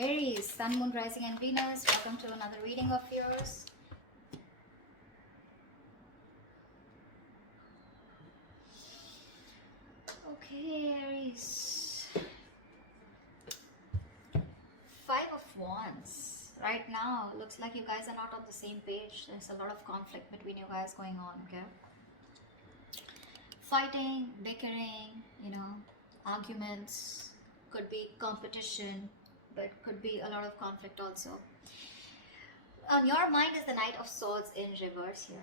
Aries, Sun, Moon, Rising and Venus. Welcome to another reading of yours. Okay, Aries. Five of Wands. Right now, looks like you guys are not on the same page. There's a lot of conflict between you guys going on, okay? Fighting, bickering, arguments. Could be competition, but could be a lot of conflict also. On your mind is the Knight of Swords in reverse here.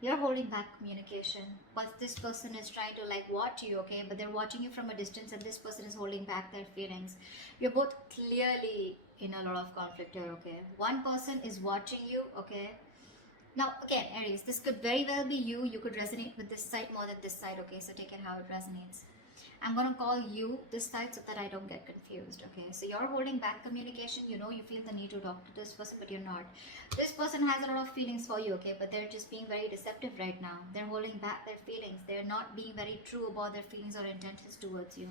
You're holding back communication, but this person is trying to watch you, okay? But they're watching you from a distance, and this person is holding back their feelings. You're both clearly in a lot of conflict here, okay? One person is watching you, okay? Now, again, Aries, this could very well be you. You could resonate with this side more than this side, okay? So take it how it resonates. I'm going to call you this side so that I don't get confused, okay? So you're holding back communication. You feel the need to talk to this person, but you're not. This person has a lot of feelings for you, okay? But they're just being very deceptive right now. They're holding back their feelings. They're not being very true about their feelings or intentions towards you.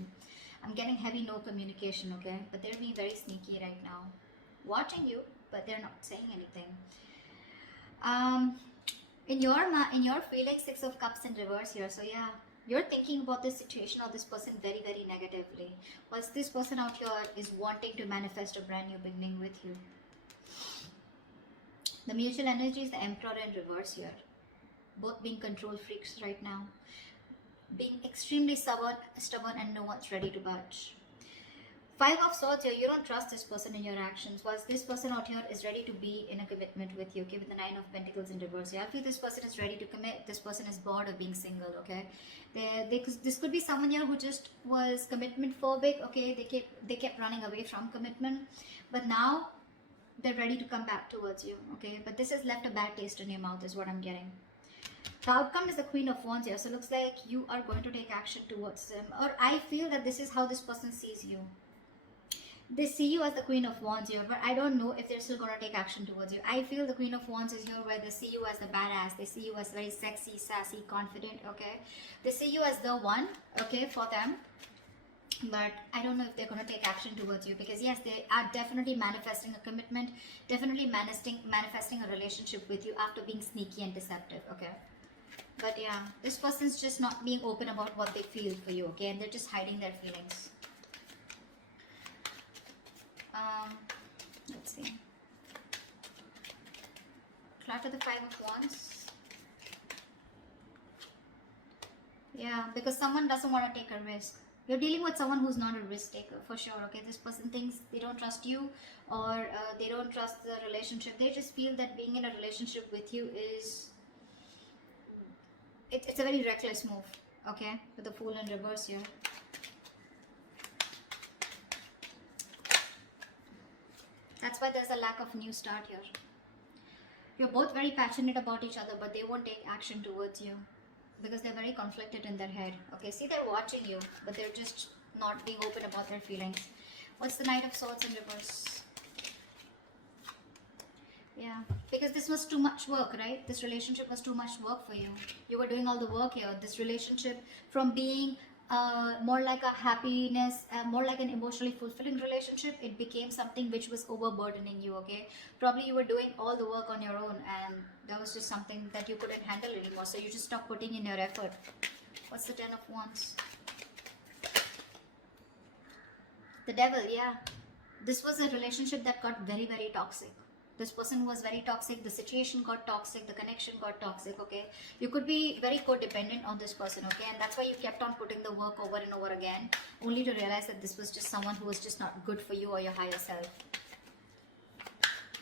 I'm getting heavy no communication, okay? But they're being very sneaky right now. Watching you, but they're not saying anything. In your feeling, Six of Cups in reverse here. So yeah, you're thinking about this situation or this person very, very negatively. Whilst this person out here is wanting to manifest a brand new beginning with you. The mutual energy is the Emperor in reverse here. Both being control freaks right now. Being extremely stubborn and no one's ready to budge. Five of Swords here, you don't trust this person in your actions, whilst this person out here is ready to be in a commitment with you, okay, with the Nine of Pentacles in reverse here. I feel this person is ready to commit. This person is bored of being single, okay. This could be someone here who just was commitment phobic, okay. They kept running away from commitment, but now they're ready to come back towards you, okay. But this has left a bad taste in your mouth is what I'm getting. The outcome is the Queen of Wands here, so it looks like you are going to take action towards them, or I feel that this is how this person sees you. They see you as the Queen of Wands here, but I don't know if they're still going to take action towards you. I feel the Queen of Wands is here where they see you as the badass. They see you as very sexy, sassy, confident, okay? They see you as the one, okay, for them. But I don't know if they're going to take action towards you, because yes, they are definitely manifesting a commitment, definitely manifesting a relationship with you after being sneaky and deceptive, okay? But yeah, this person's just not being open about what they feel for you, okay? And they're just hiding their feelings. Let's see. After the Five of Wands. Yeah, because someone doesn't want to take a risk. You're dealing with someone who's not a risk taker, for sure, okay? This person thinks they don't trust you, or they don't trust the relationship. They just feel that being in a relationship with you is... It's a very reckless move, okay? With the Fool in reverse here. That's why there's a lack of new start here. You're both very passionate about each other, but they won't take action towards you because they're very conflicted in their head. Okay, see, they're watching you, but they're just not being open about their feelings. What's the Knight of Swords in reverse? Yeah, because this was too much work, right? This relationship was too much work for you. You were doing all the work here. This relationship, from being more like a happiness, more like an emotionally fulfilling relationship, it became something which was overburdening you, okay? Probably you were doing all the work on your own, and that was just something that you couldn't handle anymore, so you just stopped putting in your effort. What's the Ten of Wands? The Devil, yeah. This was a relationship that got very, very toxic. This person was very toxic, the situation got toxic, the connection got toxic, okay? You could be very codependent on this person, okay? And that's why you kept on putting the work over and over again, only to realize that this was just someone who was just not good for you or your higher self.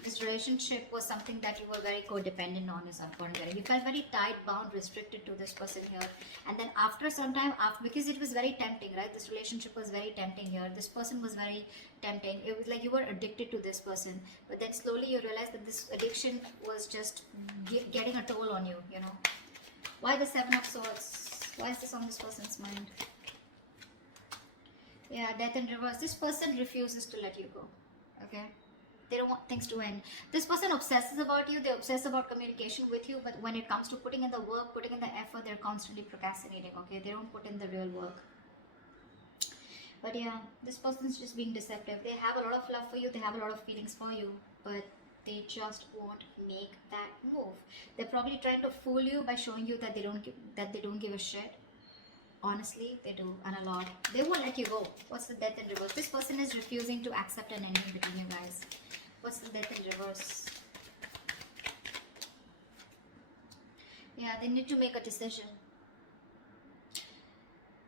This relationship was something that you were very codependent on, is what I'm getting. You felt very tied, bound, restricted to this person here. And then after some time, because it was very tempting, right? This relationship was very tempting here. This person was very tempting. It was like you were addicted to this person. But then slowly you realized that this addiction was just getting a toll on you, you know. Why the Seven of Swords? Why is this on this person's mind? Yeah, Death in reverse. This person refuses to let you go, okay? They don't want things to end. This person obsesses about you. They obsess about communication with you. But when it comes to putting in the work, putting in the effort, they're constantly procrastinating, okay? They don't put in the real work. But yeah, this person's just being deceptive. They have a lot of love for you, they have a lot of feelings for you, but they just won't make that move. They're probably trying to fool you by showing you that they don't give a shit. Honestly, they do, and a lot. They won't let you go. What's the death in reverse? This person is refusing to accept an ending between you guys. What's the death in reverse? Yeah, they need to make a decision.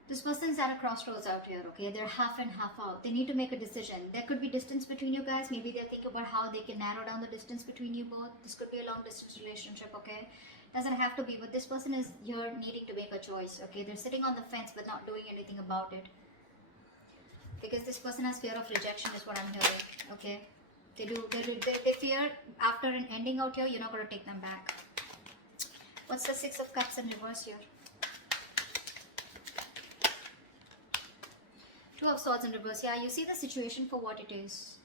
This person's at a crossroads out here, okay? They're half in, half out. They need to make a decision. There could be distance between you guys. Maybe they're thinking about how they can narrow down the distance between you both. This could be a long distance relationship, okay? Doesn't have to be, but this person is here needing to make a choice, okay? They're sitting on the fence but not doing anything about it. Because this person has fear of rejection is what I'm hearing, okay? They fear after an ending out here, you're not going to take them back. What's the Six of Cups in reverse here? Two of Swords in reverse. Yeah, you see the situation for what it is.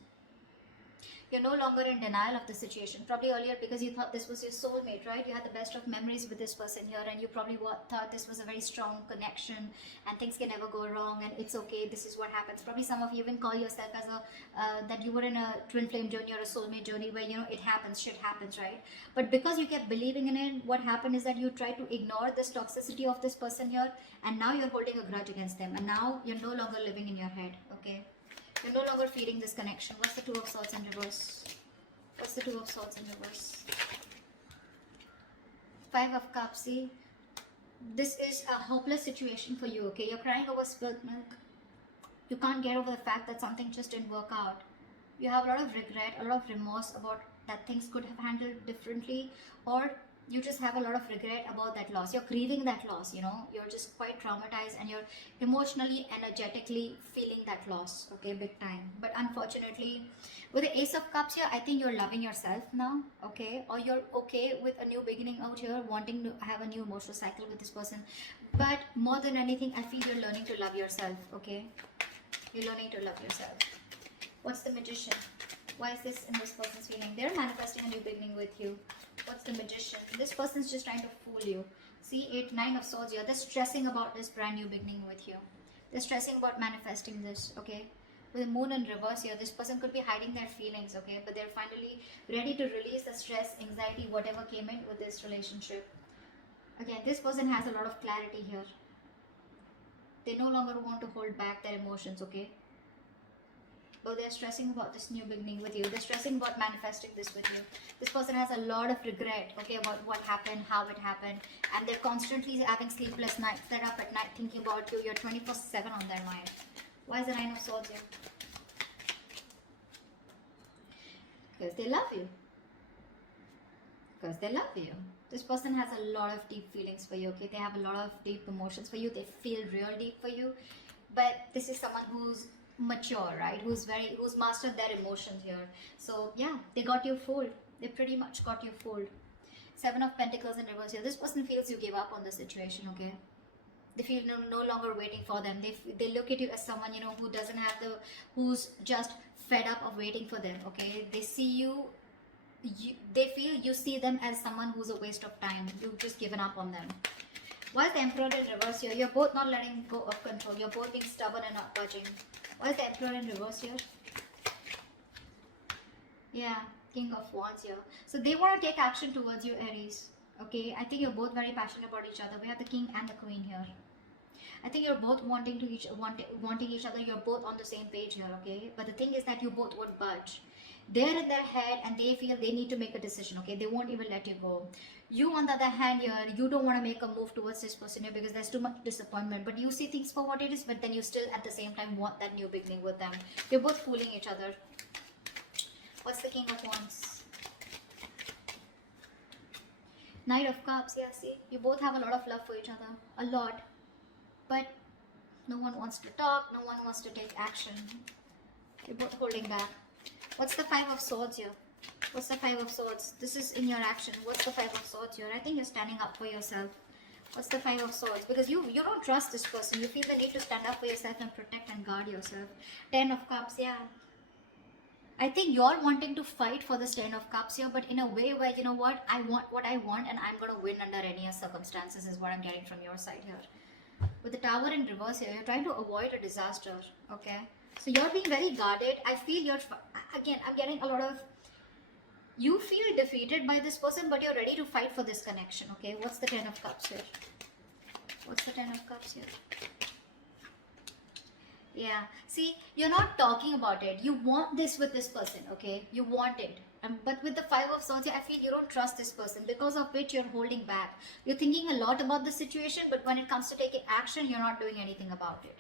You're no longer in denial of the situation. Probably earlier because you thought this was your soulmate, right? You had the best of memories with this person here, and you probably thought this was a very strong connection and things can never go wrong and it's okay, this is what happens. Probably some of you even call yourself as that you were in a twin flame journey or a soulmate journey where, you know, it happens, shit happens, right? But because you kept believing in it, what happened is that you tried to ignore this toxicity of this person here, and now you're holding a grudge against them, and now you're no longer living in your head, okay? You're no longer feeding this connection. What's the Two of Swords in reverse? What's the Two of Swords in reverse? Five of Cups. See, this is a hopeless situation for you, okay? You're crying over spilt milk. You can't get over the fact that something just didn't work out. You have a lot of regret, a lot of remorse about that things could have handled differently, or you just have a lot of regret about that loss. You're grieving that loss, you know. You're just quite traumatized and you're emotionally, energetically feeling that loss, okay, big time. But unfortunately, with the Ace of Cups here, I think you're loving yourself now, okay? Or you're okay with a new beginning out here, wanting to have a new emotional cycle with this person. But more than anything, I feel you're learning to love yourself, okay? You're learning to love yourself. What's the Magician? Why is this in this person's feeling? They're manifesting a new beginning with you. What's the Magician? This person's just trying to fool you. See, Nine of Swords here. They're stressing about this brand new beginning with you. They're stressing about manifesting this, okay? With the Moon in reverse here, this person could be hiding their feelings, okay? But they're finally ready to release the stress, anxiety, whatever came in with this relationship. Again, this person has a lot of clarity here. They no longer want to hold back their emotions, okay? But they're stressing about this new beginning with you. They're stressing about manifesting this with you. This person has a lot of regret, okay, about what happened, how it happened. And they're constantly having sleepless nights. They're up at night thinking about you. You're 24/7 on their mind. Why is the Nine of Swords here? Because they love you. Because they love you. This person has a lot of deep feelings for you, okay? They have a lot of deep emotions for you. They feel real deep for you. But this is someone who's mature, right? Who's mastered their emotions here. So yeah, they got you fooled. They pretty much got you fooled. Seven of Pentacles in reverse here. This person feels you gave up on the situation, okay? They feel no longer waiting for them. They look at you as someone, you know, who doesn't have who's just fed up of waiting for them, okay? They see you, they feel you see them as someone who's a waste of time. You've just given up on them. Why is the Emperor in reverse here? You're both not letting go of control. You're both being stubborn and not budging. Why is the Emperor in reverse here? Yeah, King of Wands here. So they want to take action towards you, Aries. Okay, I think you're both very passionate about each other. We have the King and the Queen here. I think you're both wanting each other. You're both on the same page here, okay? But the thing is that you both won't budge. They're in their head and they feel they need to make a decision, okay? They won't even let you go. You, on the other hand here, you don't want to make a move towards this person here because there's too much disappointment. But you see things for what it is, but then you still at the same time want that new beginning with them. You're both fooling each other. What's the King of Wands? Knight of Cups, yeah, see? You both have a lot of love for each other. A lot. But no one wants to talk, no one wants to take action. You're both holding back. What's the Five of Swords here? What's the Five of Swords? This is in your action. What's the Five of Swords here? I think you're standing up for yourself. What's the Five of Swords? Because you don't trust this person. You feel the need to stand up for yourself and protect and guard yourself. Ten of Cups, yeah. I think you're wanting to fight for this Ten of Cups here, but in a way where, you know what, I want what I want and I'm going to win under any circumstances is what I'm getting from your side here. With the Tower in reverse here, you're trying to avoid a disaster, okay? So you're being very guarded. I feel again, I'm getting a lot of, you feel defeated by this person, but you're ready to fight for this connection, okay? What's the Ten of Cups here? What's the Ten of Cups here? Yeah, see, you're not talking about it. You want this with this person, okay? You want it. But with the Five of Swords, I feel you don't trust this person, because of which you're holding back. You're thinking a lot about the situation, but when it comes to taking action, you're not doing anything about it.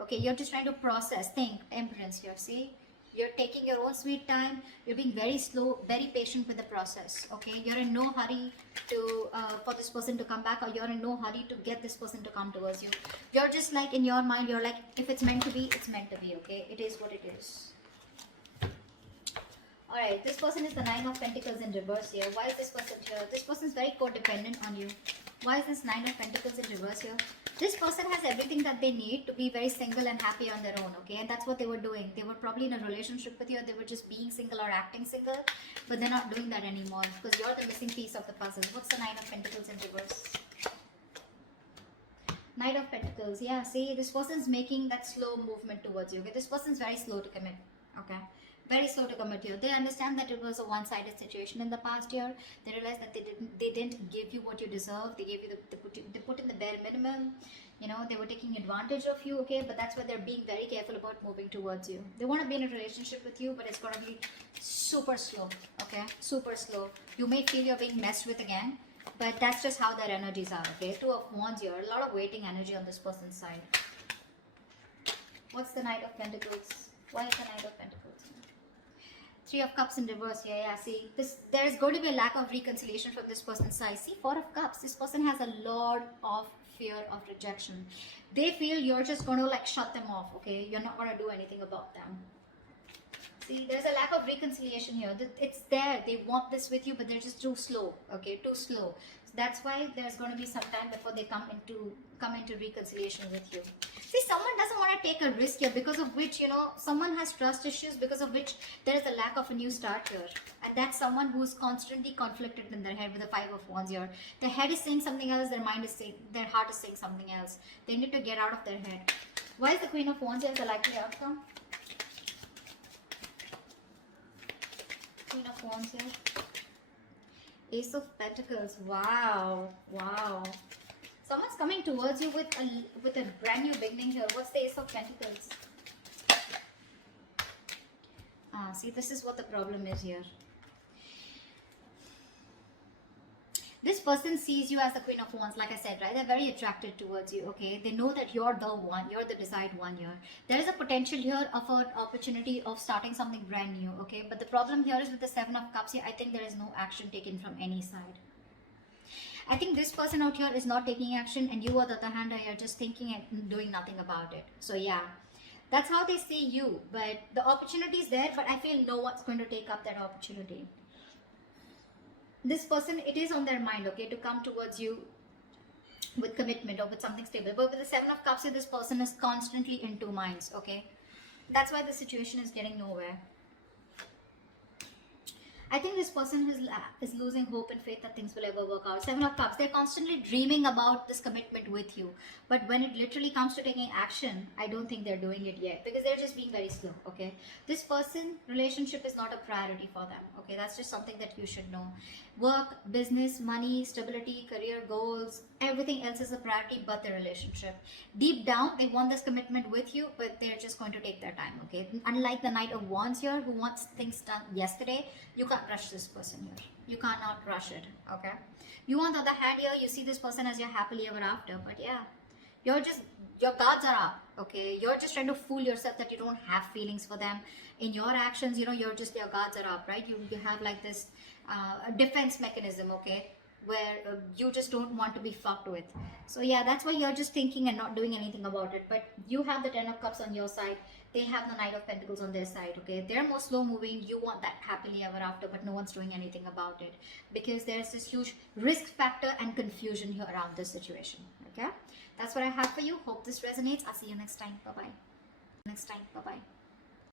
Okay, you're just trying to process, think, Empress here, see? You're taking your own sweet time. You're being very slow, very patient with the process, okay? You're in no hurry to for this person to come back, or you're in no hurry to get this person to come towards you. You're just like, in your mind, you're like, if it's meant to be, it's meant to be, okay? It is what it is. Alright, this person is the Nine of Pentacles in reverse here. Why is this person here? This person is very codependent on you. Why is this Nine of Pentacles in reverse here? This person has everything that they need to be very single and happy on their own, okay? And that's what they were doing. They were probably in a relationship with you, or they were just being single or acting single, but they're not doing that anymore, because you're the missing piece of the puzzle. What's the Nine of Pentacles in reverse? Knight of Pentacles. Yeah, see, this person's making that slow movement towards you, okay? This person's very slow to commit, okay? Very slow to commit here. They understand that it was a one-sided situation in the past year. They realized that they didn't give you what you deserve. They gave you they put in the bare minimum. You know, they were taking advantage of you, okay? But that's why they're being very careful about moving towards you. They want to be in a relationship with you, but it's going to be super slow, okay? Super slow. You may feel you're being messed with again, but that's just how their energies are, okay? Two of Wands here. A lot of waiting energy on this person's side. What's the Knight of Pentacles? Why is the Knight of Pentacles? Three of Cups in reverse here. Yeah, see, there is going to be a lack of reconciliation from this person's side. See, Four of Cups. This person has a lot of fear of rejection. They feel you're just going to like shut them off, okay? You're not going to do anything about them. See, there's a lack of reconciliation here. It's there. They want this with you, but they're just too slow, okay? Too slow. So that's why there's going to be some time before they come into reconciliation with you. See, someone doesn't want to take a risk here, because of which, you know, someone has trust issues, because of which there is a lack of a new start here. And that's someone who's constantly conflicted in their head with the Five of Wands here. Their head is saying something else, their mind is saying, their heart is saying something else. They need to get out of their head. Why is the Queen of Wands here the likely outcome? Queen of Wands here. Ace of Pentacles. Wow. Wow. Someone's coming towards you with a brand new beginning here. What's the Ace of Pentacles? See, this is what the problem is here. This person sees you as the Queen of Wands, like I said, right? They're very attracted towards you, okay? They know that you're the one, you're the desired one here. There is a potential here of an opportunity of starting something brand new, okay? But the problem here is with the Seven of Cups here, I think there is no action taken from any side. I think this person out here is not taking action, and you on the other hand are just thinking and doing nothing about it. So yeah, that's how they see you. But the opportunity is there, but I feel no one's going to take up that opportunity. This person, it is on their mind, okay, to come towards you with commitment or with something stable. But with the Seven of Cups here, this person is constantly in two minds, okay? That's why the situation is getting nowhere. I think this person is losing hope and faith that things will ever work out. Seven of Cups, they're constantly dreaming about this commitment with you. But when it literally comes to taking action, I don't think they're doing it yet, because they're just being very slow, okay? This person, relationship is not a priority for them, okay? That's just something that you should know. Work, business, money, stability, career goals, everything else is a priority but the relationship. Deep down, they want this commitment with you, but they're just going to take their time, okay? Unlike the Knight of Wands here, who wants things done yesterday, you can't rush this person here. You cannot rush it, okay? You on the other hand here, you see this person as your happily ever after, but yeah, your guards are up, okay? You're just trying to fool yourself that you don't have feelings for them. In your actions, you know, your guards are up, right? You have like this defense mechanism, okay, where you just don't want to be fucked with. So yeah, that's why you're just thinking and not doing anything about it. But you have the Ten of Cups on your side. They have the Knight of Pentacles on their side, okay? They're more slow moving. You want that happily ever after, but no one's doing anything about it, because there's this huge risk factor and confusion here around this situation, okay? That's what I have for you. Hope this resonates. I'll see you next time. Bye-bye.